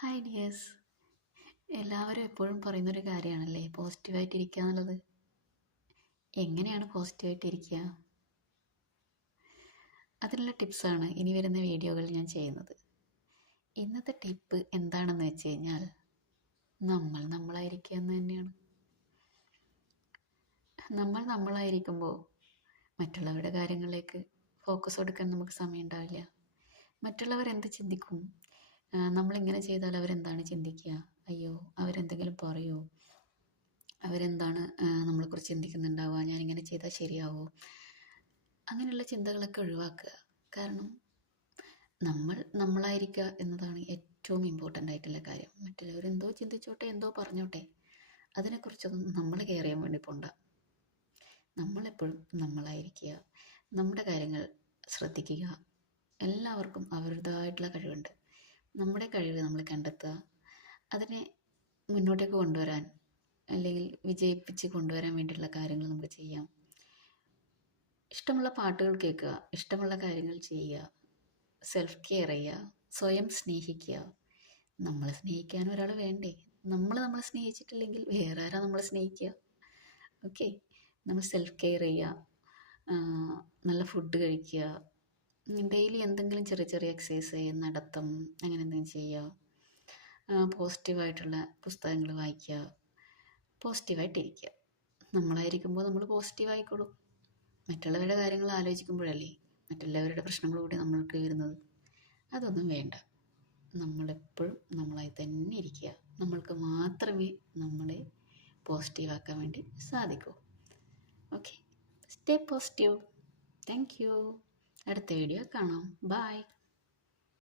Hi dears. എല്ലാവരും എപ്പോഴും പറയുന്നൊരു കാര്യമാണല്ലേ പോസിറ്റീവായിട്ടിരിക്കുക എന്നുള്ളത്. എങ്ങനെയാണ് പോസിറ്റീവായിട്ടിരിക്കുക? അതിനുള്ള ടിപ്സാണ് ഇനി വരുന്ന വീഡിയോകളിൽ ഞാൻ ചെയ്യുന്നത്. ഇന്നത്തെ ടിപ്പ് എന്താണെന്ന് വെച്ച് കഴിഞ്ഞാൽ നമ്മൾ നമ്മളായിരിക്കുക എന്ന് തന്നെയാണ്. നമ്മൾ നമ്മളായിരിക്കുമ്പോൾ മറ്റുള്ളവരുടെ കാര്യങ്ങളിലേക്ക് ഫോക്കസ് കൊടുക്കാൻ നമുക്ക് സമയം ഉണ്ടാവില്ല. മറ്റുള്ളവർ എന്ത് ചിന്തിക്കും, നമ്മളിങ്ങനെ ചെയ്താൽ അവരെന്താണ് ചിന്തിക്കുക, അയ്യോ അവരെന്തെങ്കിലും പറയുമോ, അവരെന്താണ് നമ്മളെക്കുറിച്ച് ചിന്തിക്കുന്നുണ്ടാവുക, ഞാനിങ്ങനെ ചെയ്താൽ ശരിയാവോ, അങ്ങനെയുള്ള ചിന്തകളൊക്കെ ഒഴിവാക്കുക. കാരണം നമ്മൾ നമ്മളായിരിക്കുക എന്നതാണ് ഏറ്റവും ഇമ്പോർട്ടൻ്റ് ആയിട്ടുള്ള കാര്യം. മറ്റുള്ളവരെന്തോ ചിന്തിച്ചോട്ടെ, എന്തോ പറഞ്ഞോട്ടെ, അതിനെക്കുറിച്ചൊന്നും നമ്മൾ കെയർ ചെയ്യാൻ വേണ്ടി പോണ്ട. നമ്മളെപ്പോഴും നമ്മളായിരിക്കുക, നമ്മുടെ കാര്യങ്ങൾ ശ്രദ്ധിക്കുക. എല്ലാവർക്കും അവരുടേതായിട്ടുള്ള കഴിവുണ്ട്. നമ്മുടെ കഴിവ് നമ്മൾ കണ്ടെത്തുക, അതിനെ മുന്നോട്ടേക്ക് കൊണ്ടുവരാൻ അല്ലെങ്കിൽ വിജയിപ്പിച്ച് കൊണ്ടുവരാൻ വേണ്ടിയിട്ടുള്ള കാര്യങ്ങൾ നമുക്ക് ചെയ്യാം. ഇഷ്ടമുള്ള പാട്ടുകൾ കേൾക്കുക, ഇഷ്ടമുള്ള കാര്യങ്ങൾ ചെയ്യുക, സെൽഫ് കെയർ ചെയ്യുക, സ്വയം സ്നേഹിക്കുക. നമ്മളെ സ്നേഹിക്കാൻ ഒരാൾ വേണ്ടേ? നമ്മളെ സ്നേഹിച്ചിട്ടില്ലെങ്കിൽ വേറെ ആരാ നമ്മളെ സ്നേഹിക്കുക? ഓക്കെ, നമ്മൾ സെൽഫ് കെയർ ചെയ്യുക, നല്ല ഫുഡ് കഴിക്കുക, ഡെയിലി എന്തെങ്കിലും ചെറിയ ചെറിയ എക്സസൈസ് ചെയ്യുക, നടത്തം അങ്ങനെ എന്തെങ്കിലും ചെയ്യുക, പോസിറ്റീവായിട്ടുള്ള പുസ്തകങ്ങൾ വായിക്കുക, പോസിറ്റീവായിട്ടിരിക്കുക. നമ്മളായിരിക്കുമ്പോൾ നമ്മൾ പോസിറ്റീവായിക്കോളും. മറ്റുള്ളവരുടെ കാര്യങ്ങൾ ആലോചിക്കുമ്പോഴല്ലേ മറ്റുള്ളവരുടെ പ്രശ്നങ്ങൾ കൂടി നമ്മൾക്ക് വരുന്നത്. അതൊന്നും വേണ്ട. നമ്മളെപ്പോഴും നമ്മളായി തന്നെ ഇരിക്കുക. നമ്മൾക്ക് മാത്രമേ നമ്മളെ പോസിറ്റീവാക്കാൻ വേണ്ടി സാധിക്കൂ. Okay, stay positive. Thank you. അടുത്ത വീഡിയോ കാണാം. ബൈ.